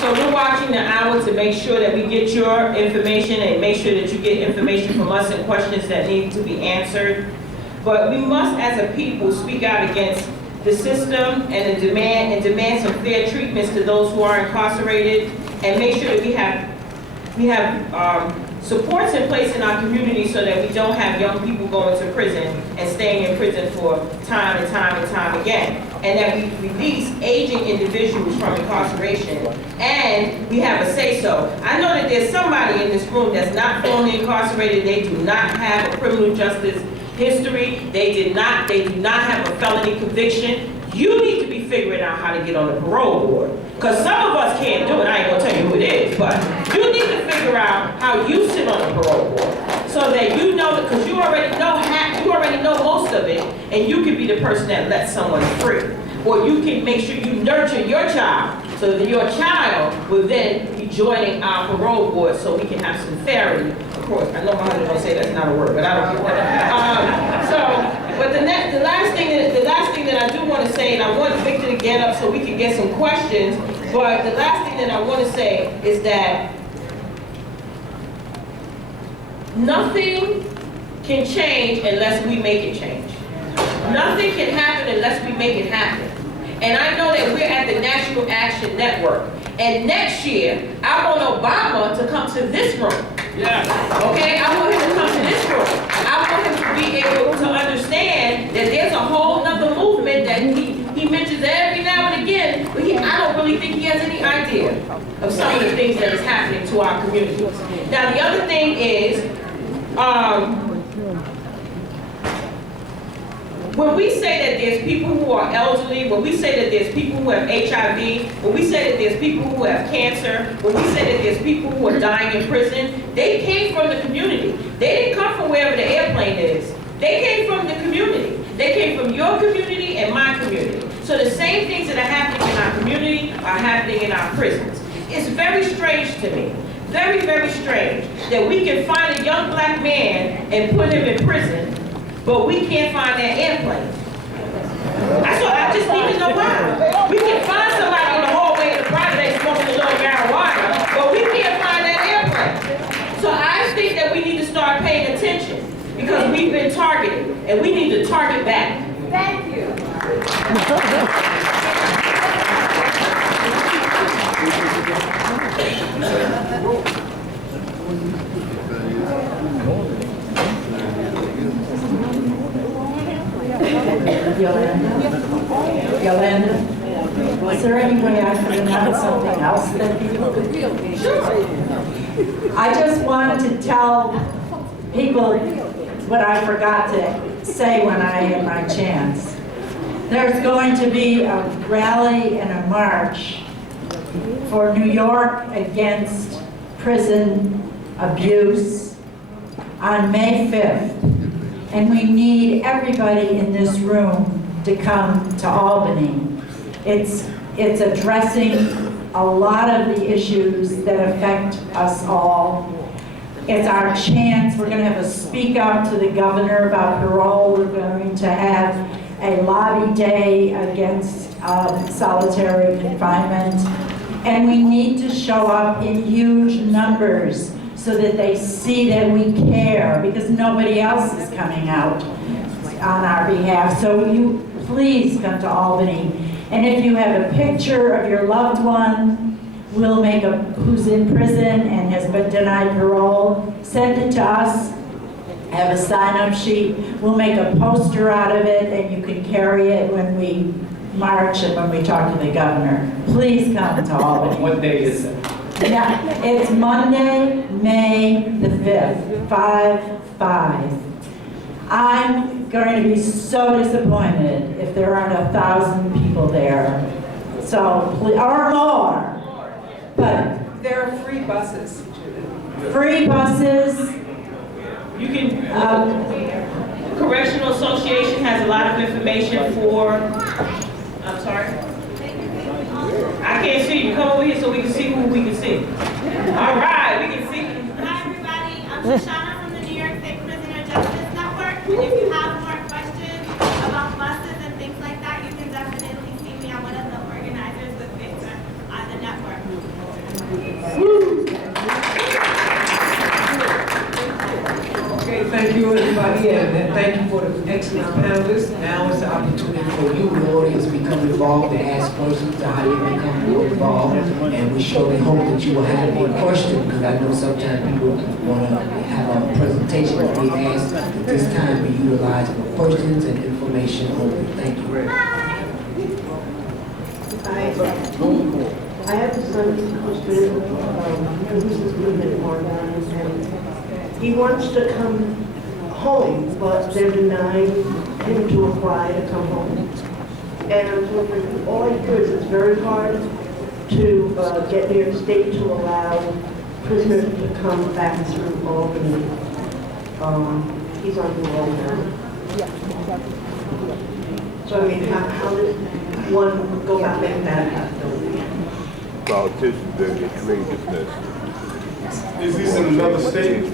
So we're watching the hour to make sure that we get your information and make sure that you get information from us and questions that need to be answered. But we must, as a people, speak out against the system and the demand some fair treatments to those who are incarcerated, and make sure that we have supports in place in our community so that we don't have young people going to prison and staying in prison for time and time and time again. And that we release aging individuals from incarceration, and we have a say-so. I know that there's somebody in this room that's not formally incarcerated. They do not have a criminal justice history. They do not have a felony conviction. You need to be figuring out how to get on the parole board. Because some of us can't do it. I ain't gonna tell you who it is, but you need to figure out how you sit on the parole board so that you know, because you already know most of it, and you can be the person that lets someone free. Or you can make sure you nurture your child so that your child will then be joining our parole board so we can have some fairness. Of course, I know my husband don't say that's not a word, but I don't get that. But the last thing that I do want to say, and I want Victor to get up so we can get some questions, but the last thing that I want to say is that nothing can change unless we make it change. Nothing can happen unless we make it happen. And I know that we're at the National Action Network. And next year, I want Obama to come to this room. Yeah. Okay? I want him to come to this room. I want him to be able to understand that there's a whole other movement that he mentions every now and again, but I don't really think he has any idea of some of the things that is happening to our communities. Now, the other thing is, when we say that there's people who are elderly, when we say that there's people who have HIV, when we say that there's people who have cancer, when we say that there's people who are dying in prison, they came from the community. They didn't come from wherever the airplane is. They came from the community. They came from your community and my community. So the same things that are happening in our community are happening in our prisons. It's very strange to me, very, very strange, that we can find a young black man and put him in prison, but we can't find that airplane. That's what I just need to know why. We can find somebody in the hallway of the project smoking a little marijuana, but we can't find that airplane. So I think that we need to start paying attention because we've been targeted, and we need to target back. Thank you. Yolanda, is there any way I can announce something else that people could feel? Sure. I just wanted to tell people what I forgot to say when I had my chance. There's going to be a rally and a march for New York against prison abuse on May 5th. And we need everybody in this room to come to Albany. It's addressing a lot of the issues that affect us all. It's our chance. We're going to have a speak out to the governor about parole. We're going to have a lobby day against solitary confinement. And we need to show up in huge numbers so that they see that we care, because nobody else is coming out on our behalf. So you please come to Albany. And if you have a picture of your loved one who's in prison and has been denied parole, send it to us. Have a sign-up sheet. We'll make a poster out of it, and you can carry it when we march and when we talk to the governor. Please come to Albany. What day is it? Yeah, it's Monday, May the 5th, 5/5. I'm going to be so disappointed if there aren't 1,000 people there. So, or more. But There are free buses. free buses. You can, Correctional Association has a lot of information for, I'm sorry? I can't see you. Come over here so we can see who we can see. All right, we can see. Hi everybody, I'm Shoshana from the New York State Prisoner Justice Network. And if you have more questions about buses and things like that, you can definitely see me. I'm one of the organizers with Victor on the network. for the excellent panelists. Now is the opportunity for you, the audience, to become involved and ask questions to how you become more involved. And we surely hope that you will have a question, because I know sometimes people want to have a presentation to be asked. At this time, we utilize for questions and information only. Thank you. I have a son who's been in Oregon, and he wants to come home, but they're denying him to apply to come home. And I'm wondering, all I hear is it's very hard to get New York State to allow prisoners to come back through Albany. He's on parole now. So I mean, how does one go about making that happen? Politicians, they're courageousness. Is he in another state?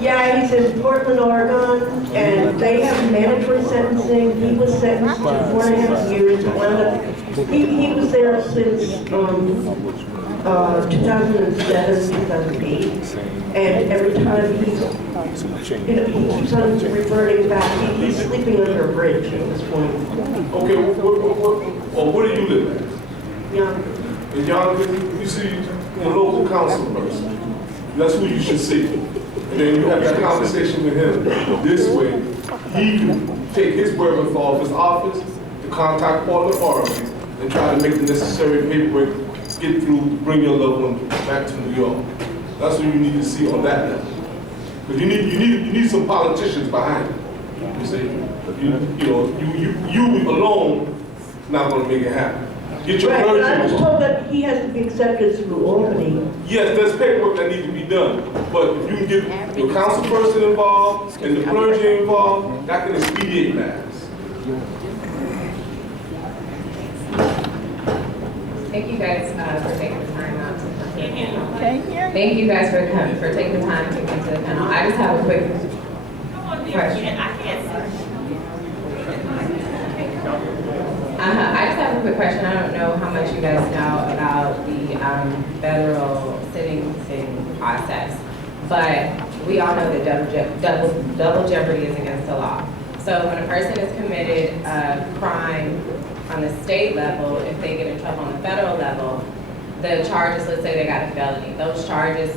Yeah, he's in Portland, Oregon, and they have mandatory sentencing. He was sentenced to 4.5 years. He was there since 2007, 2008, and every time he keeps on reverting back. He's sleeping under a bridge at this point. Okay, where do you live at? Yeah. In Yonkers, you see a local council person. That's who you should see. And then you have that conversation with him. This way, he can take his wherewithal off his office to contact all the authorities and try to make the necessary paperwork, get through, bring your loved one back to New York. That's what you need to see on that level. Because you need some politicians behind it. You see, you alone not going to make it happen. Get your Right, and I was clergy told that he has to be accepted through Albany. Yes, there's paperwork that needs to be done, but if you can get your council person involved and the clergy involved, that can expedite matters. Thank you guys for taking the time out to come to the panel. Thank you guys for taking the time to come to the panel. I just have a quick question. I just have a quick question. I don't know how much you guys know about the federal sentencing process, but we all know that double jeopardy is against the law. So when a person has committed a crime on the state level, if they get in trouble on the federal level, the charges, let's say they got a felony, those charges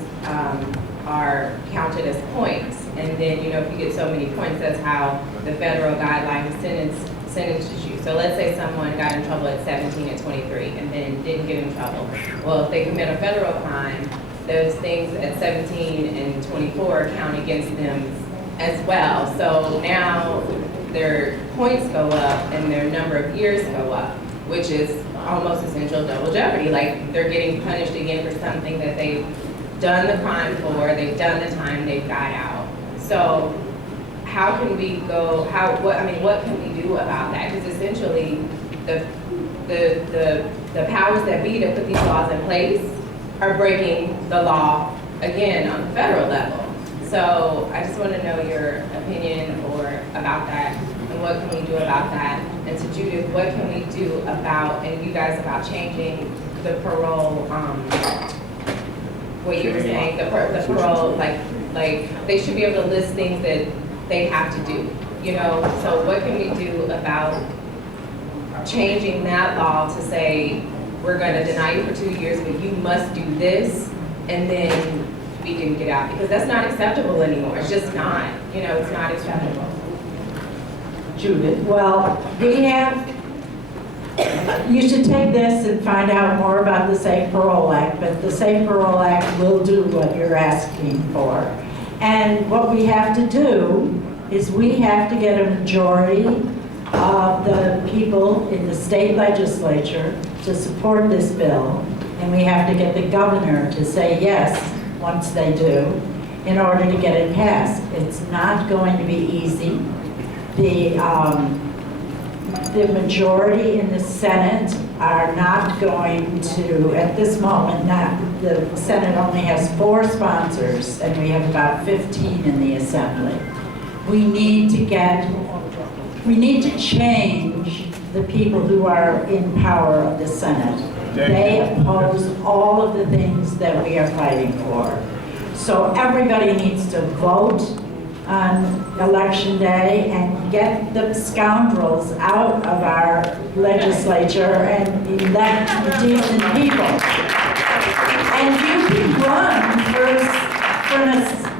are counted as points. And then, if you get so many points, that's how the federal guideline sentences you. So let's say someone got in trouble at 17 and 23 and then didn't get in trouble. Well, if they commit a federal crime, those things at 17 and 24 count against them as well. So now their points go up and their number of years go up, which is almost essential double jeopardy. Like they're getting punished again for something that they've done the crime for, they've done the time, they've got out. So how can we go, what can we do about that? Because essentially the powers that be that put these laws in place are breaking the law again on the federal level. So I just want to know your opinion about that, and what can we do about that? And to Judith, what can we do about, and you guys, about changing the parole, what you were saying, the parole, like they should be able to list things that they have to do, So what can we do about changing that law to say, we're going to deny you for 2 years, but you must do this, and then we can get out? Because that's not acceptable anymore. It's just not, it's not acceptable. Judith, well, you should take this and find out more about the Safe Parole Act, but the Safe Parole Act will do what you're asking for. And what we have to do is we have to get a majority of the people in the state legislature to support this bill, and we have to get the governor to say yes once they do in order to get it passed. It's not going to be easy. The majority in the Senate are not going to, at this moment, the Senate only has 4 sponsors, and we have about 15 in the Assembly. We need to change the people who are in power of the Senate. They oppose all of the things that we are fighting for. So everybody needs to vote on election day and get the scoundrels out of our legislature and elect decent people. And you can run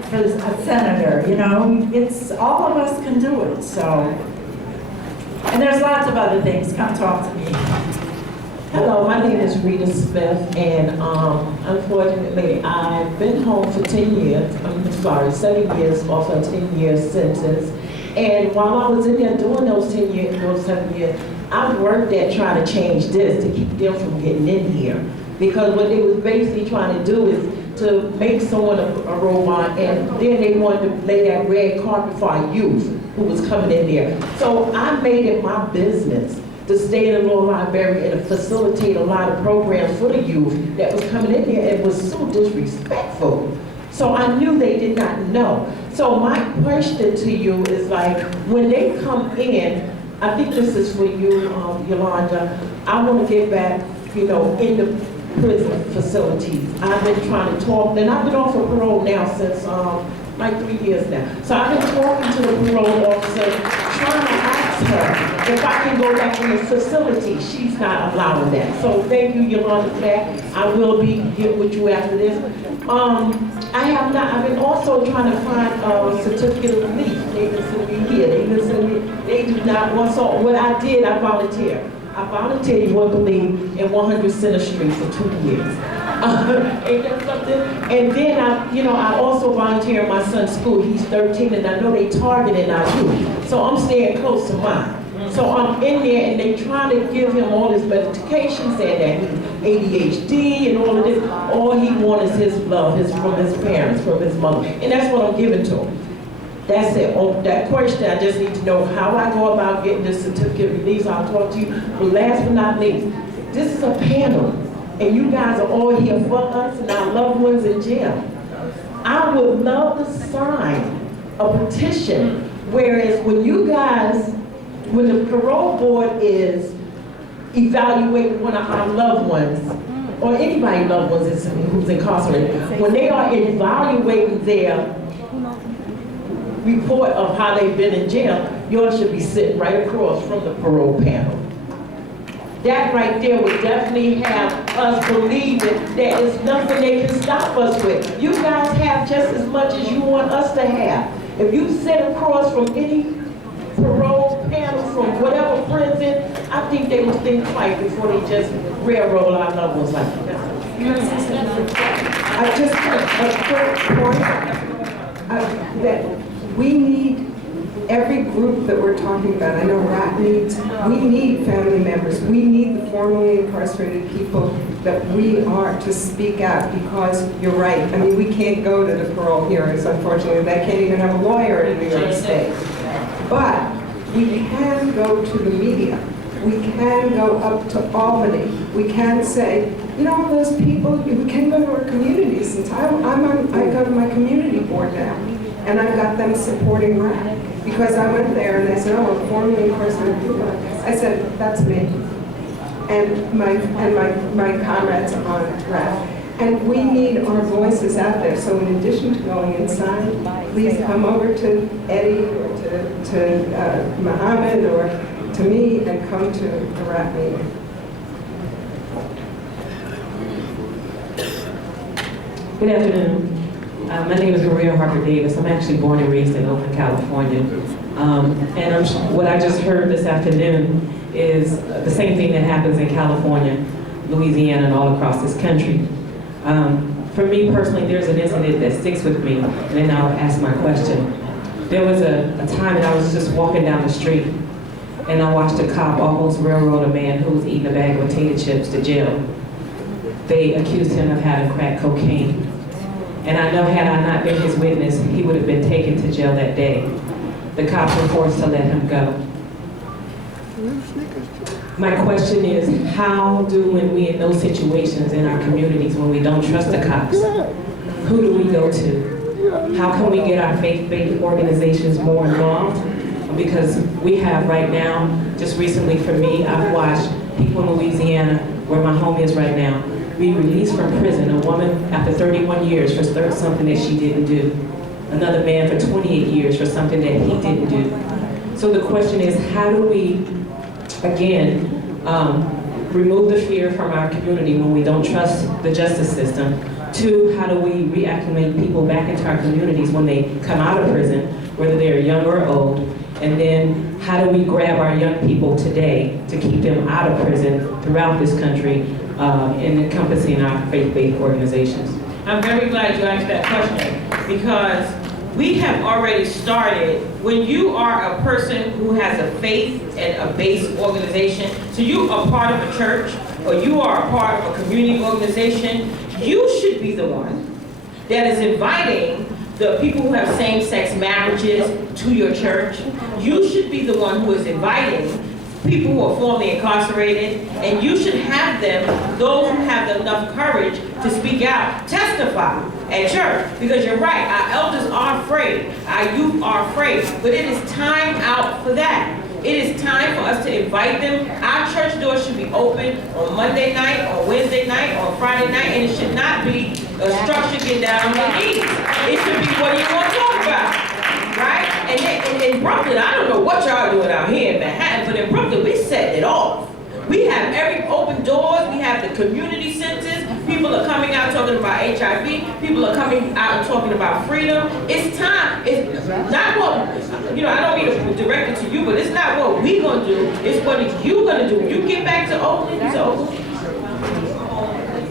for a senator, you know, it's, all of us can do it, so. And there's lots of other things, come talk to me. Hello, my name is Rita Smith, and unfortunately, I've been home for 10 years, 7 years off a 10-year sentence. And while I was in there doing those 7 years, I worked at trying to change this to keep them from getting in here. Because what they was basically trying to do is to make someone a robot, and then they wanted to lay that red carpet for our youth who was coming in there. So I made it my business to stay in the law library and to facilitate a lot of programs for the youth that was coming in there and was so disrespectful. So I knew they did not know. So my question to you is like, when they come in, I think this is for you, Yolanda, I want to get back, you know, in the prison facilities. I've been trying to talk, and I've been off of parole now since like 3 years now. So I've been talking to the parole officer, trying to ask her if I can go back in the facility. She's not allowing that. So thank you, Yolanda, for that. I will get with you after this. I've been also trying to find a certificate of release. They listen to me here, they listen to me, they do not want, so what I did, I volunteered. I volunteered, you won't believe, in 100 Center Street for 2 years. Ain't that something? And then I also volunteer in my son's school. He's 13, and I know they targeting our youth. So I'm staying close to mine. So I'm in there, and they trying to give him all this medication, saying that he's ADHD and all of this. All he wants is his love, from his parents, from his mother, and that's what I'm giving to him. That's it. On that question, I just need to know how I go about getting this certificate of release. I'll talk to you. But last but not least, this is a panel, and you guys are all here for us and our loved ones in jail. I would love to sign a petition, whereas when the parole board is evaluating one of our loved ones, or anybody's loved ones who's incarcerated, when they are evaluating their report of how they've been in jail, yours should be sitting right across from the parole panel. That right there would definitely have us believing there is nothing they can stop us with. You guys have just as much as you want us to have. If you sit across from any parole panel from whatever prison, I think they would think twice before they just railroad our loved ones like that. I just have a quick point that we need every group that we're talking about. I know RAT needs, we need family members. We need the formerly incarcerated people that we are to speak out, because you're right. I mean, we can't go to the parole hearings, unfortunately. They can't even have a lawyer in New York State. But we can go to the media. We can go up to Albany. We can say, you know, those people, we can go to our communities. Since I go to my community board now, and I got them supporting RAT. Because I went there and they said, oh, we're formerly incarcerated people. I said, that's me. And my comrades on RAT. And we need our voices out there. So in addition to going inside, please come over to Eddie or to Muhammad or to me and come to the RAT meeting. Good afternoon. My name is Maria Harper Davis. I'm actually born and raised in Oakland, California. What I just heard this afternoon is the same thing that happens in California, Louisiana, and all across this country. For me personally, there's an incident that sticks with me, and then I'll ask my question. There was a time that I was just walking down the street, and I watched a cop almost railroad a man who was eating a bag of potato chips to jail. They accused him of having crack cocaine. And I know had I not been his witness, he would have been taken to jail that day. The cops were forced to let him go. My question is, how do, when we in those situations in our communities, when we don't trust the cops, who do we go to? How can we get our faith-based organizations more involved? Because we have right now, just recently for me, I've watched people in Louisiana, where my home is right now, be released from prison, a woman after 31 years for something that she didn't do. another man for 28 years for something that he didn't do. So the question is, how do we, again, remove the fear from our community when we don't trust the justice system? Two, how do we reacclimate people back into our communities when they come out of prison, whether they're young or old? And then how do we grab our young people today to keep them out of prison throughout this country and encompassing our faith-based organizations? I'm very glad you asked that question, because we have already started. When you are a person who has a faith and a base organization, so you are part of a church or you are a part of a community organization, you should be the one that is inviting the people who have same-sex marriages to your church. You should be the one who is inviting people who are formerly incarcerated, and you should have them, those who have enough courage to speak out, testify at church. Because you're right, our elders are afraid, our youth are afraid, but it is time out for that. It is time for us to invite them. Our church doors should be open on Monday night, on Wednesday night, on Friday night, and it should not be a structure get down on the knees. It should be what you want to talk about, right? And in Brooklyn, I don't know what y'all doing out here in Manhattan, but in Brooklyn, we set it off. We have every open doors, we have the community centers, people are coming out talking about HIV, people are coming out talking about freedom. It's time, it's not what, I don't mean to direct it to you, but it's not what we gonna do, it's what you gonna do. When you get back to Oakland,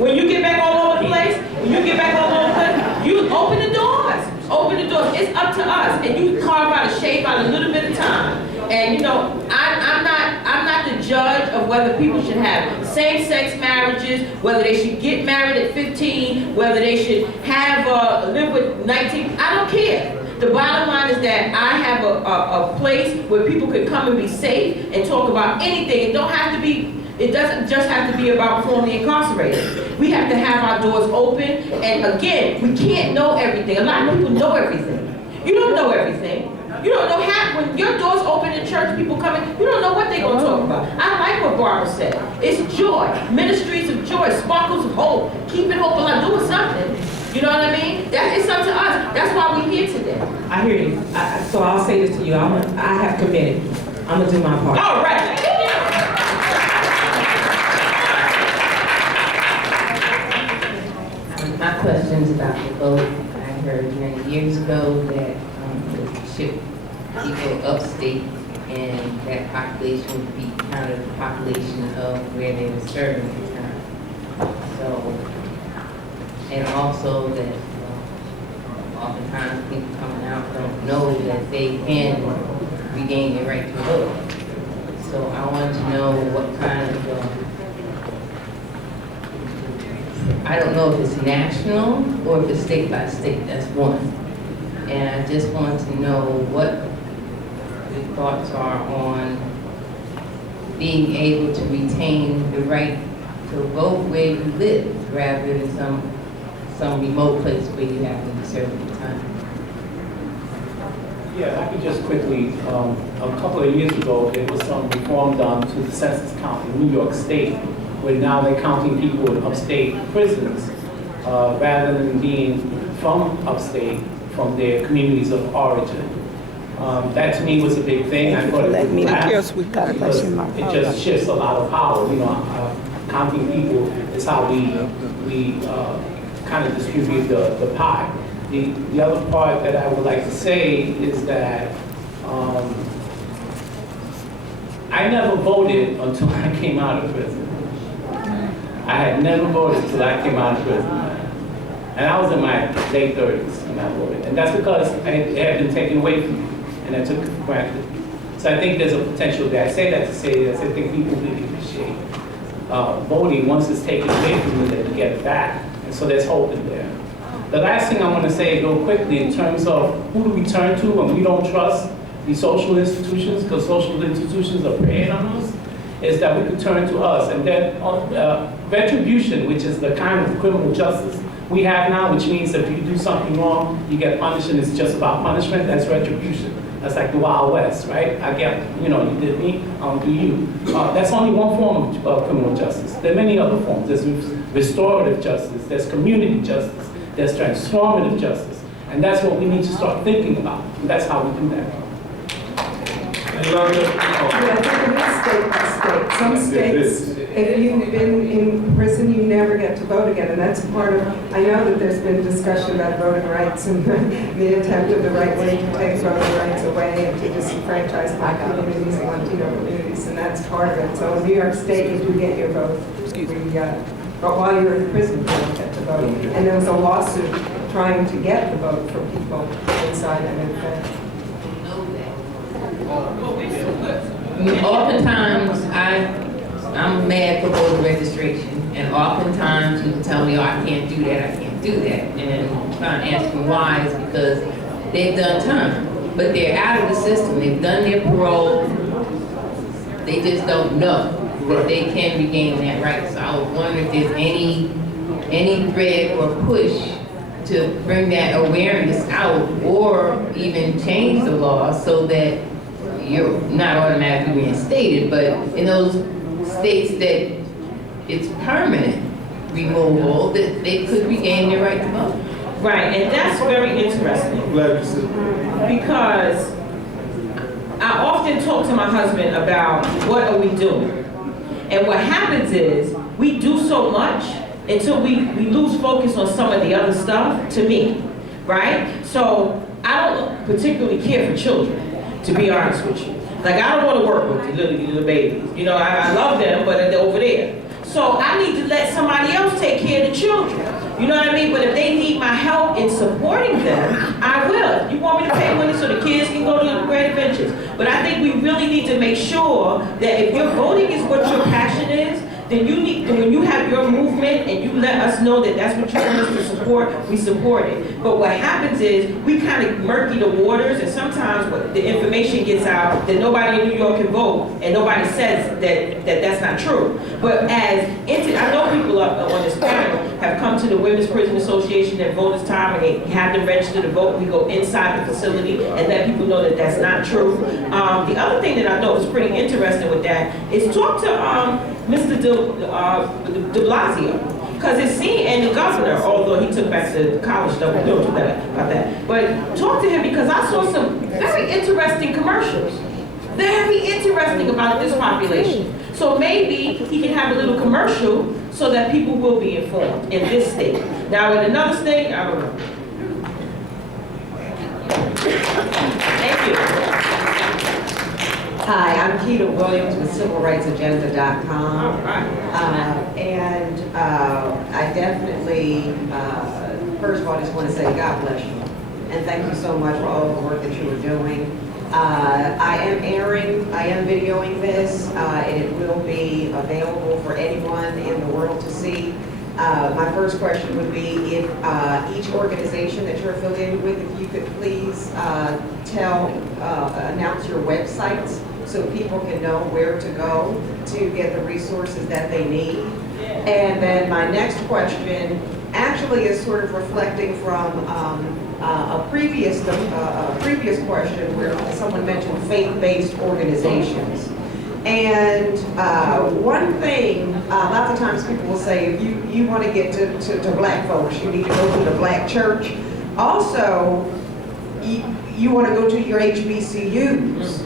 when you get back all over the place, you open the doors. Open the doors. It's up to us, and you carve out a shape out a little bit of time. And I'm not the judge of whether people should have same-sex marriages, whether they should get married at 15, whether they should have live with 19. I don't care. The bottom line is that I have a place where people can come and be safe and talk about anything. It doesn't just have to be about formerly incarcerated. We have to have our doors open, and again, we can't know everything. A lot of people know everything. You don't know everything. You don't know when your doors open in church, people come in, you don't know what they're going to talk about. I like what Barbara said. It's joy, ministries of joy, sparkles of hope, keeping hope alive, doing something. You know what I mean? It's up to us. That's why we're here today. I hear you. So I'll say this to you. I have committed. I'm going to do my part. All right. My question's about the vote. I heard many years ago that they ship people upstate, and that population would be kind of the population of where they were serving at the time. So, and also that oftentimes people coming out don't know that they can regain their right to vote. So I wanted to know what kind of I don't know if it's national or if it's state by state, that's one. And I just want to know what your thoughts are on being able to retain the right to vote where you live rather than some remote place where you have to be serving the time. Yeah, I could just quickly, a couple of years ago, there was some reform done to the census count in New York State, where now they're counting people in upstate prisons rather than being from upstate, from their communities of origin. That to me was a big thing. I thought it was because it just shifts a lot of power. Counting people is how we kind of distribute the pie. The other part that I would like to say is that I never voted until I came out of prison. I had never voted until I came out of prison. And I was in my late 30s when I voted. And that's because it had been taken away from me, and I took it for granted. So I think there's a potential there. I say that to say that I think people really appreciate voting once it's taken away from you, that you get it back. And so there's hope in there. The last thing I want to say real quickly in terms of who do we turn to when we don't trust the social institutions, because social institutions are preying on us, is that we could turn to us. And then retribution, which is the kind of criminal justice we have now, which means that if you do something wrong, you get punished, and it's just about punishment, that's retribution. That's like the Wild West, right? I get, you did me, I'll do you. That's only one form of criminal justice. There are many other forms. There's restorative justice, there's community justice, there's transformative justice. And that's what we need to start thinking about. And that's how we do that. Yeah, I think it is state by state. Some states, if you've been in prison, you never get to vote again, and that's part of, I know that there's been discussion about voting rights and the attempt of the right wing to take voting rights away and to disenfranchise black communities and Latino communities, and that's part of it. So in New York State, you do get your vote. But while you're in prison, you don't get to vote. And there was a lawsuit trying to get the vote for people inside and in fact. Oftentimes, I'm mad for voter registration, and oftentimes people tell me, oh, I can't do that, I can't do that. And I'm trying to ask them why, is because they've done time. But they're out of the system, they've done their parole, they just don't know that they can regain that right. So I was wondering if there's any thread or push to bring that awareness out, or even change the law so that you're not automatically reinstated, but in those states that it's permanent removal, that they could regain their right to vote. Right, and that's very interesting. Glad you said. Because I often talk to my husband about what are we doing. And what happens is we do so much until we lose focus on some of the other stuff, to me, right? So I don't particularly care for children, to be honest with you. Like, I don't want to work with the little babies. You know, I love them, but they're over there. So I need to let somebody else take care of the children. You know what I mean? But if they need my help in supporting them, I will. You want me to pay money so the kids can go to the great adventures. But I think we really need to make sure that if your voting is what your passion is, then you need, when you have your movement and you let us know that that's what you want us to support, we support it. But what happens is we kind of murky the waters, and sometimes the information gets out that nobody in New York can vote, and nobody says that that's not true. But I know people up on this panel have come to the Women's Prison Association at Voters Time, and they have them register to vote. We go inside the facility and let people know that that's not true. The other thing that I thought was pretty interesting with that is talk to Mr. de Blasio, because it seemed, and the governor, although he took back the college stuff, we don't do that about that. But talk to him, because I saw some very interesting commercials, very interesting about this population. So maybe he can have a little commercial so that people will be informed in this state. Now in another state, I don't know. Thank you. Hi, I'm Keita Williams with CIVILRIGHTSAGENDA-COM. I definitely, first of all, just want to say God bless you. And thank you so much for all the work that you are doing. I am videoing this, and it will be available for anyone in the world to see. My first question would be if each organization that you're affiliated with, if you could please announce your websites so people can know where to go to get the resources that they need. And then my next question actually is sort of reflecting from a previous question where someone mentioned faith-based organizations. And one thing, lots of times people will say, if you want to get to black folks, you need to go to the black church. Also, you want to go to your HBCUs.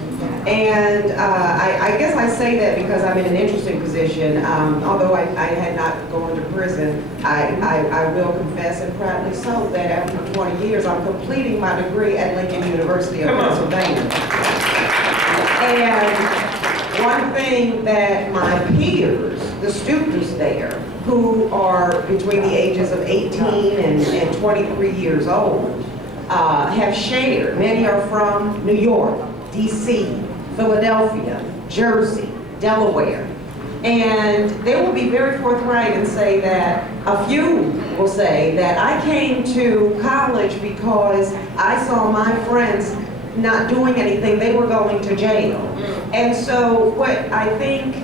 And I guess I say that because I'm in an interesting position. Although I had not gone to prison, I will confess, and proudly so, that after 20 years, I'm completing my degree at Lincoln University of Pennsylvania. And one thing that my peers, the students there, who are between the ages of 18 and 23 years old, have shared, many are from New York, DC, Philadelphia, Jersey, Delaware. And they will be very forthright and say that, a few will say that I came to college because I saw my friends not doing anything, they were going to jail. And so what I think